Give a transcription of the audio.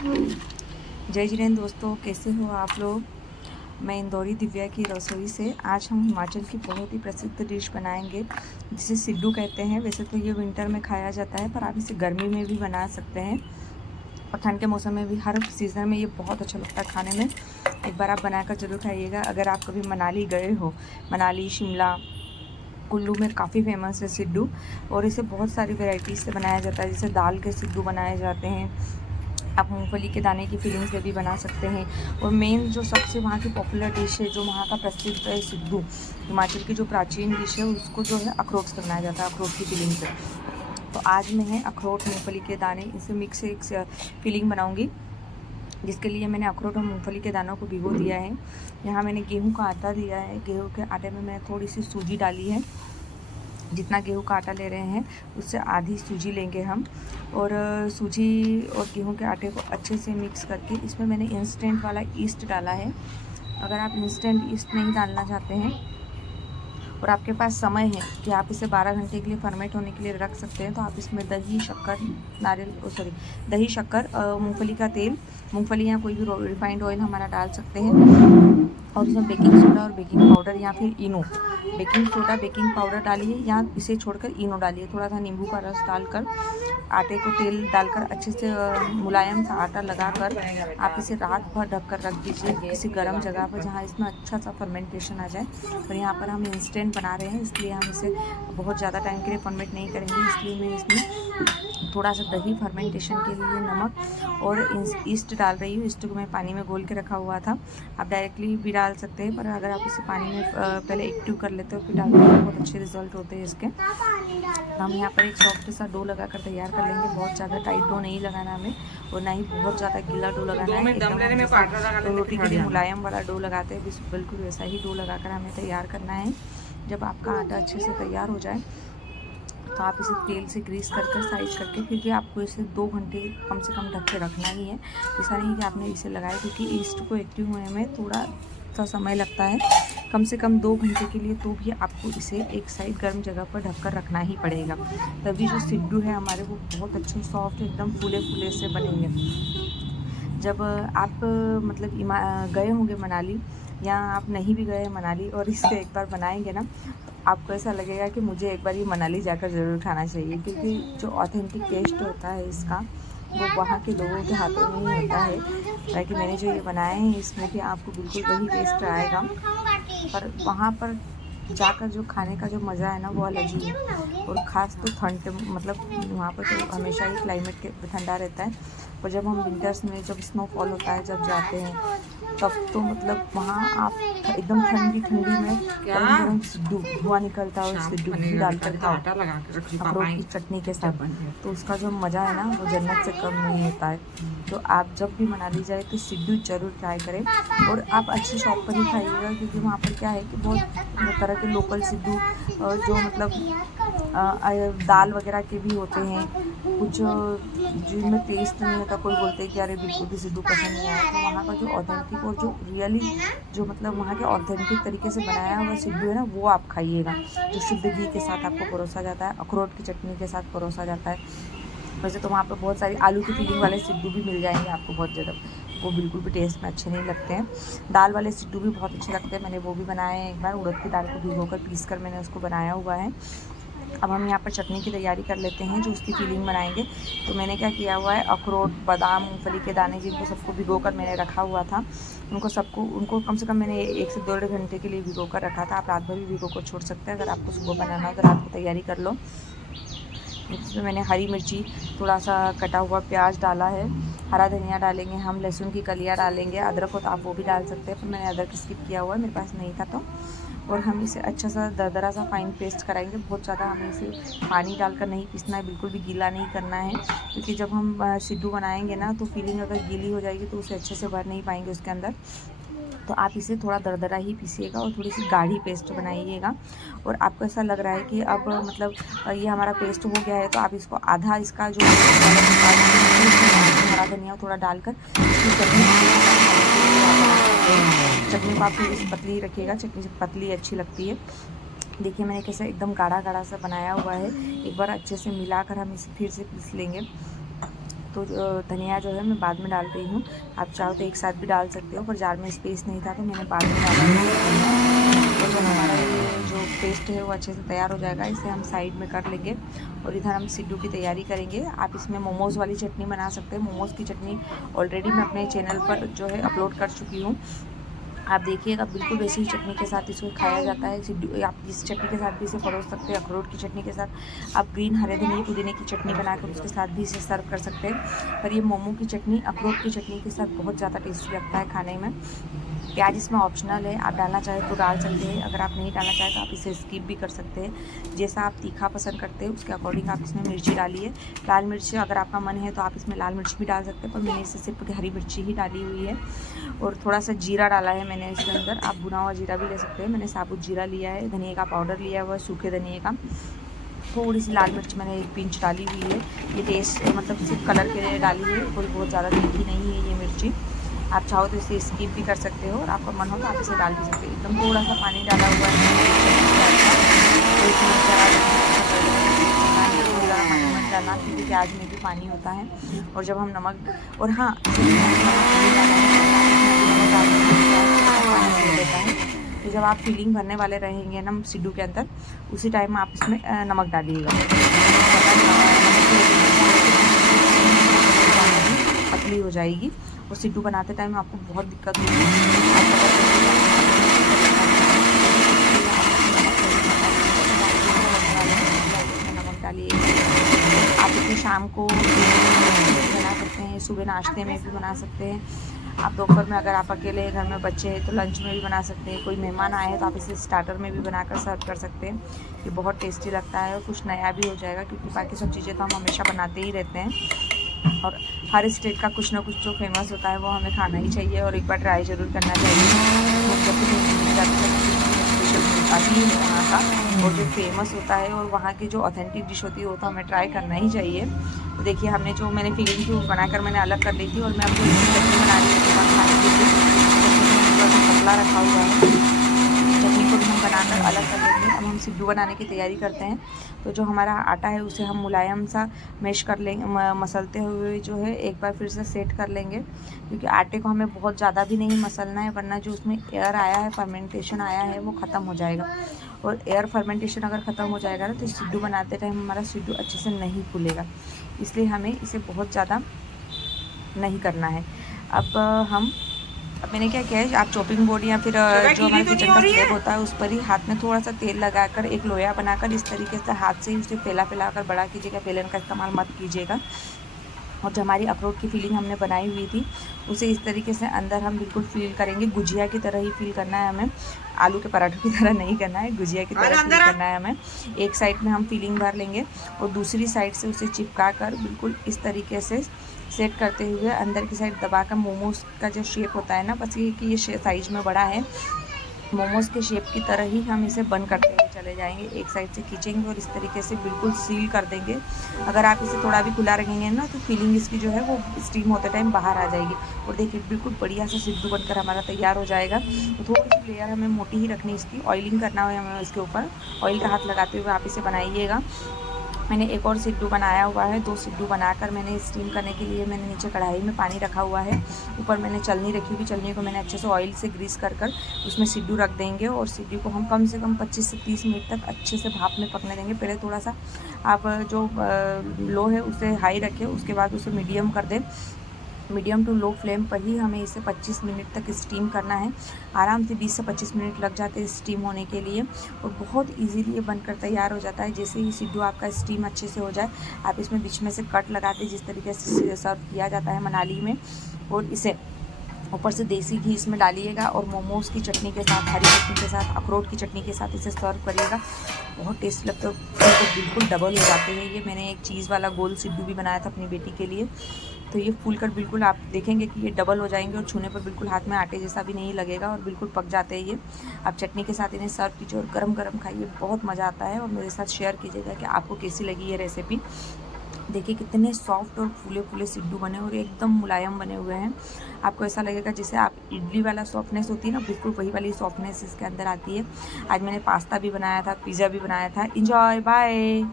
जय जिनेंद्र दोस्तों, कैसे हो आप लोग। मैं इंदौरी दिव्या की रसोई से आज हम हिमाचल की बहुत ही प्रसिद्ध डिश बनाएंगे जिसे सिड्डू कहते हैं। वैसे तो ये विंटर में खाया जाता है, पर आप इसे गर्मी में भी बना सकते हैं और ठंड के मौसम में भी। हर सीज़न में ये बहुत अच्छा लगता है खाने में। एक बार आप बनाकर ज़रूर खाइएगा। अगर आप कभी मनाली गए हो, मनाली, शिमला, कुल्लू में काफ़ी फेमस है सिड्डू। और इसे बहुत सारी वेराइटीज़ से बनाया जाता है, जैसे दाल के सिड्डू बनाए जाते हैं। आप मूंगफली के दाने की फिलिंग से भी बना सकते हैं। और मेन जो सबसे वहाँ की पॉपुलर डिश है, जो वहाँ का प्रसिद्ध है सिड्डू, हिमाचल की जो प्राचीन डिश है, उसको जो है अखरोट से बनाया जाता है, अखरोट की फिलिंग से। तो आज मैं है अखरोट, मूंगफली के दाने, इसे मिक्स एक फिलिंग बनाऊंगी, जिसके लिए मैंने अखरोट और मूंगफली के दानों को भिगो दिया है। यहाँ मैंने गेहूँ का आटा दिया है। गेहूँ के आटे में मैंने थोड़ी सी सूजी डाली है। जितना गेहूं का आटा ले रहे हैं उससे आधी सूजी लेंगे हम। और सूजी और गेहूं के आटे को अच्छे से मिक्स करके इसमें मैंने इंस्टेंट वाला ईस्ट डाला है। अगर आप इंस्टेंट ईस्ट नहीं डालना चाहते हैं और आपके पास समय है कि आप इसे 12 घंटे के लिए फर्मेंट होने के लिए रख सकते हैं, तो आप इसमें दही, शक्कर, दही, शक्कर, मूंगफली का तेल, मूंगफली या कोई भी रिफाइंड ऑयल हमारा डाल सकते हैं। और इसमें बेकिंग सोडा और बेकिंग पाउडर या फिर इनो, बेकिंग सोडा, बेकिंग पाउडर डालिए या इसे छोड़कर इनो डालिए। थोड़ा सा नींबू का रस डालकर आटे को तेल डालकर अच्छे से मुलायम सा आटा लगाकर आप इसे रात भर ढककर रख दीजिए किसी गर्म जगह पर, जहाँ इसमें अच्छा सा फर्मेंटेशन आ जाए। और यहाँ पर हम इंस्टेंट बना रहे हैं, इसलिए हम इसे बहुत ज़्यादा टाइम के लिए फर्मेंट नहीं करेंगे। इसलिए मैं इसमें थोड़ा सा दही, फर्मेंटेशन के लिए नमक और ईस्ट डाल रही हूँ। ईस्ट को मैं पानी में घोल के रखा हुआ था। आप डायरेक्टली भी डाल सकते हैं, पर अगर आप इसे पानी में पहले एक्टिव कर लेते हो फिर डालते हो, बहुत अच्छे रिजल्ट होते हैं इसके। तो हम यहाँ पर एक सॉफ्ट सा डो लगा कर तैयार कर लेंगे। बहुत ज़्यादा टाइट डो नहीं लगाना हमें, और ना ही बहुत ज़्यादा गीला डो लगाना है। एकदम तो रोटी के लिए मुलायम वाला डो लगाते हैं, बिल्कुल वैसा ही डो लगाकर हमें तैयार करना है। जब आपका आटा अच्छे से तैयार हो जाए तो आप इसे तेल से ग्रीस कर साइड करके, फिर भी आपको इसे 2 घंटे कम से कम ढक के रखना ही है। ऐसा नहीं कि आपने इसे लगाया, क्योंकि ईस्ट को एक्टिव होने में थोड़ा सा समय लगता है, कम से कम 2 घंटे के लिए। तो भी आपको इसे एक साइड गर्म जगह पर ढककर रखना ही पड़ेगा, तभी जो सिड्डू है हमारे वो बहुत अच्छे सॉफ्ट, एकदम फूले फूले से बनेंगे। जब आप मतलब गए होंगे मनाली, या आप नहीं भी गए मनाली और इसे एक बार बनाएंगे ना, आपको ऐसा लगेगा कि मुझे एक बार ये मनाली जाकर ज़रूर खाना चाहिए, क्योंकि जो ऑथेंटिक टेस्ट होता है इसका, वो वहाँ के लोगों के हाथों में ही होता है। ताकि मैंने जो ये बनाए हैं इसमें भी आपको बिल्कुल वही टेस्ट आएगा, पर वहाँ पर जाकर जो खाने का जो मज़ा है ना, वो अलग ही है। और ख़ास तो ठंड, मतलब वहाँ पर तो हमेशा ही क्लाइमेट ठंडा रहता है, और जब हम विंटर्स में जब स्नोफॉल होता है, जब जाते हैं, तब तो मतलब वहाँ आप एकदम ठंडी ठंडी में गरम गरम सिड्डू, धुआं निकलता है, और सिड्डू भी डालकर खाओ अखरोट की चटनी के साथ, तो उसका जो मज़ा है ना, वो जन्नत से कम नहीं होता है। तो आप जब भी मनाली जाए तो सिड्डू ज़रूर ट्राई करें, और आप अच्छी शॉप पर ही खाइएगा, क्योंकि वहाँ पर क्या है कि बहुत तरह के लोकल सिड्डू, जो मतलब दाल वगैरह के भी होते हैं, कुछ जिनमें टेस्ट नहीं होता। कोई बोलते हैं कि अरे बिल्कुल भी सिड्डू पसंद नहीं आया। तो वहाँ का जो ऑथेंटिक और जो रियली जो मतलब वहाँ के ऑथेंटिक तरीके से बनाया हुआ सिड्डू है ना, वो आप खाइएगा, जो शुद्ध घी के साथ आपको परोसा जाता है, अखरोट की चटनी के साथ परोसा जाता है। वैसे तो वहाँ पर बहुत सारी आलू की फिलिंग वाले सिड्डू भी मिल जाएंगे आपको बहुत ज़्यादा, वो बिल्कुल भी टेस्ट में अच्छे नहीं लगते हैं। दाल वाले सिड्डू भी बहुत अच्छे लगते हैं, मैंने वो भी बनाए हैं एक बार। उड़द की दाल को भिगोकर पीस कर मैंने उसको बनाया हुआ है। अब हम यहाँ पर चटनी की तैयारी कर लेते हैं, जो उसकी फिलिंग बनाएंगे। तो मैंने क्या किया हुआ है, अखरोट, बादाम, मूंगफली के दाने, जिनको सबको भिगोकर मैंने रखा हुआ था, उनको कम से कम मैंने 1 से 1.5 घंटे के लिए भिगोकर रखा था। आप रात भर भी भिगो कर छोड़ सकते हैं। अगर आपको सुबह बनाना हो तो रात को तैयारी कर लो। इसमें मैंने हरी मिर्ची, थोड़ा सा कटा हुआ प्याज डाला है, हरा धनिया डालेंगे हम, लहसुन की कलियाँ डालेंगे, अदरक हो तो आप वो भी डाल सकते हैं, पर मैंने अदरक स्किप किया हुआ है, मेरे पास नहीं था तो। और हम इसे अच्छा सा दरदरा सा फाइन पेस्ट कराएंगे। बहुत ज़्यादा हमें इसे पानी डालकर नहीं पीसना है, बिल्कुल भी गीला नहीं करना है, क्योंकि जब हम सिड्डू बनाएंगे ना, तो फिलिंग अगर गीली हो जाएगी तो उसे अच्छे से भर नहीं पाएंगे उसके अंदर। तो आप इसे थोड़ा दरदरा ही पीसिएगा और थोड़ी सी गाढ़ी पेस्ट बनाइएगा। और आपको ऐसा लग रहा है कि अब मतलब ये हमारा पेस्ट हो गया है, तो आप इसको आधा इसका जो हरा धनिया थोड़ा डालकर इसकी चटनी को आप थोड़ी सी पतली ही रखिएगा, चटनी पतली अच्छी लगती है। देखिए मैंने कैसे एकदम गाढ़ा गाढ़ा सा बनाया हुआ है। एक बार अच्छे से मिलाकर हम इसे फिर से पीस लेंगे। तो धनिया जो है मैं बाद में डाल रही हूँ। आप चाहो तो एक साथ भी डाल सकते हो, पर जार में स्पेस नहीं था तो मैंने बाद में डाला। तो जब हमारा ये जो पेस्ट है वो अच्छे से तैयार हो जाएगा, इसे हम साइड में कर लेंगे और इधर हम सिड्डू की तैयारी करेंगे। आप इसमें मोमोज़ वाली चटनी बना सकते हैं। मोमोज़ की चटनी ऑलरेडी मैं अपने चैनल पर जो है अपलोड कर चुकी हूँ, आप देखिएगा। बिल्कुल वैसी ही चटनी के साथ इसको खाया जाता है। सिड्डू आप इस चटनी के साथ भी इसे परोस सकते हैं। अखरोट की चटनी के साथ आप ग्रीन हरे धनिया पुदीने की चटनी बनाकर उसके साथ भी इसे सर्व कर सकते हैं। पर ये मोमो की चटनी अखरोट की चटनी के साथ बहुत ज़्यादा टेस्टी लगता है खाने में। प्याज इसमें ऑप्शनल है, आप डालना चाहें तो डाल सकते हैं, अगर आप नहीं डालना चाहें तो आप इसे स्किप भी कर सकते हैं। जैसा आप तीखा पसंद करते हैं उसके अकॉर्डिंग आप इसमें मिर्ची डालिए। लाल मिर्च अगर आपका मन है तो आप इसमें लाल मिर्च भी डाल सकते हैं, पर मैंने इसे सिर्फ हरी मिर्ची ही डाली हुई है। और थोड़ा सा जीरा डाला है मैंने इसके अंदर, आप भुना हुआ जीरा भी ले सकते हैं। मैंने साबुत जीरा लिया है, धनिया का पाउडर लिया हुआ है, सूखे धनिए का। थोड़ी सी लाल मिर्च मैंने 1 पिंच डाली हुई है। ये टेस्ट मतलब सिर्फ कलर के लिए डाली है, कोई बहुत ज़्यादा तीखी नहीं है ये मिर्ची। आप चाहो तो इसे स्किप भी कर सकते हो और आपका मन हो तो आप इसे डाल भी सकते हो। एकदम थोड़ा सा पानी डाला हुआ है, पानी मत डालना क्योंकि प्याज में भी पानी होता है। और जब हम नमक और हाँ देता है, तो जब आप फिलिंग भरने वाले रहेंगे ना सिड्डू के अंदर, उसी टाइम आप इसमें नमक डालिएगा। पतली हो जाएगी और सिड्डू बनाते टाइम आपको बहुत दिक्कत होगी। नमक डालिए। आप इसे शाम को बना सकते हैं, सुबह नाश्ते में भी बना सकते हैं। आप दोपहर में अगर आप अकेले घर में बच्चे हैं तो लंच में भी बना सकते हैं। कोई मेहमान आए तो आप इसे स्टार्टर में भी बनाकर सर्व कर सकते हैं। ये बहुत टेस्टी लगता है और कुछ नया भी हो जाएगा क्योंकि बाकी सब चीज़ें तो हम हमेशा बनाते ही रहते हैं। और हर स्टेट का कुछ ना कुछ जो फेमस होता है वो हमें खाना ही चाहिए और एक बार ट्राई ज़रूर करना चाहिए। स्पेशल है वहाँ का, और जो फेमस होता है और वहाँ की जो ऑथेंटिक डिश होती है वो तो हमें ट्राई करना ही चाहिए। तो देखिए हमने जो मैंने फिलिंग थी वो बनाकर मैंने अलग कर ली थी और मैं अपनी चटनी बना रही हूँ खाने के लिए। पतला रखा हुआ है, चटनी को भी हम बनाकर अलग कर लेंगे। अब हम सिड्डू बनाने की तैयारी करते हैं। तो जो हमारा आटा है उसे हम मुलायम सा मैश कर लेंगे, मसलते हुए जो है एक बार फिर से सेट कर लेंगे, क्योंकि आटे को हमें बहुत ज़्यादा भी नहीं मसलना है, वरना जो उसमें एयर आया है, फर्मेंटेशन आया है, वो ख़त्म हो जाएगा। और एयर फर्मेंटेशन अगर ख़त्म हो जाएगा ना तो सिड्डू बनाते टाइम हमारा सिड्डू अच्छे से नहीं फूलेगा, इसलिए हमें इसे बहुत ज़्यादा नहीं करना है। अब मैंने क्या किया है, आप चॉपिंग बोर्ड या फिर जो हमारा किचन का स्लैब होता है उस पर ही हाथ में थोड़ा सा तेल लगाकर एक लोया बनाकर इस तरीके से हाथ से ही उसे फैला कर बड़ा कीजिएगा। बेलन का इस्तेमाल मत कीजिएगा। और जो हमारी अखरोट की फिलिंग हमने बनाई हुई थी उसे इस तरीके से अंदर हम बिल्कुल फिल करेंगे। गुजिया की तरह ही फिल करना है हमें, आलू के पराठों की तरह नहीं करना है, गुजिया की तरह फिल करना है हमें। एक साइड में हम फिलिंग भर लेंगे और दूसरी साइड से उसे चिपका कर बिल्कुल इस तरीके से सेट करते हुए अंदर की साइड दबाकर मोमोज का जो शेप होता है ना, बस ये कि ये साइज़ में बड़ा है, मोमोज के शेप की तरह ही हम इसे बंद करते हुए चले जाएंगे। एक साइड से खींचेंगे और इस तरीके से बिल्कुल सील कर देंगे। अगर आप इसे थोड़ा भी खुला रखेंगे ना तो फीलिंग इसकी जो है वो स्टीम होते टाइम बाहर आ जाएगी। और देखिए बिल्कुल बढ़िया सा सिड्डू बनकर हमारा तैयार हो जाएगा। तो थोड़ी सी लेयर हमें मोटी ही रखनी, इसकी ऑयलिंग करना है हमें, इसके ऊपर ऑयल का हाथ लगाते हुए आप इसे बनाइएगा। मैंने एक और सिड्डू बनाया हुआ है, 2 सिड्डू बनाकर मैंने स्टीम करने के लिए मैंने नीचे कढ़ाई में पानी रखा हुआ है, ऊपर मैंने चलनी रखी हुई। चलनी को मैंने अच्छे से ऑयल से ग्रीस कर उसमें सिड्डू रख देंगे और सिड्डू को हम कम से कम 25 से 30 मिनट तक अच्छे से भाप में पकने देंगे। पहले थोड़ा सा आप जो लो है उसे हाई रखें, उसके बाद उसे मीडियम कर दें। मीडियम टू लो फ्लेम पर ही हमें इसे 25 मिनट तक स्टीम करना है। आराम से 20 से 25 मिनट लग जाते हैं स्टीम होने के लिए और बहुत इजीली ये बनकर तैयार हो जाता है। जैसे ही सिड्डू आपका स्टीम अच्छे से हो जाए, आप इसमें बीच में से कट लगाते जिस तरीके से सर्व किया जाता है मनाली में, और इसे ऊपर से देसी घी इसमें डालिएगा और मोमोज़ की चटनी के साथ, हरी चटनी के साथ, अखरोट की चटनी के साथ इसे सर्व करिएगा। बहुत टेस्ट लगता है, तो बिल्कुल डबल हो जाते हैं ये। मैंने एक चीज़ वाला गोल सिड्डू भी बनाया था अपनी बेटी के लिए, तो ये फूल कर बिल्कुल आप देखेंगे कि ये डबल हो जाएंगे और छूने पर बिल्कुल हाथ में आटे जैसा भी नहीं लगेगा और बिल्कुल पक जाते हैं ये। आप चटनी के साथ इन्हें सर्व कीजिए और गरम गरम खाइए, बहुत मज़ा आता है। और मेरे साथ शेयर कीजिएगा कि आपको कैसी लगी ये रेसिपी। देखिए कितने सॉफ्ट और फूले फूले सिड्डू बने और एकदम मुलायम बने हुए हैं। आपको ऐसा लगेगा जैसे आप इडली वाला सॉफ्टनेस होती है ना, बिल्कुल वही वाली सॉफ्टनेस इसके अंदर आती है। आज मैंने पास्ता भी बनाया था, पिज़्ज़ा भी बनाया था। Enjoy, bye.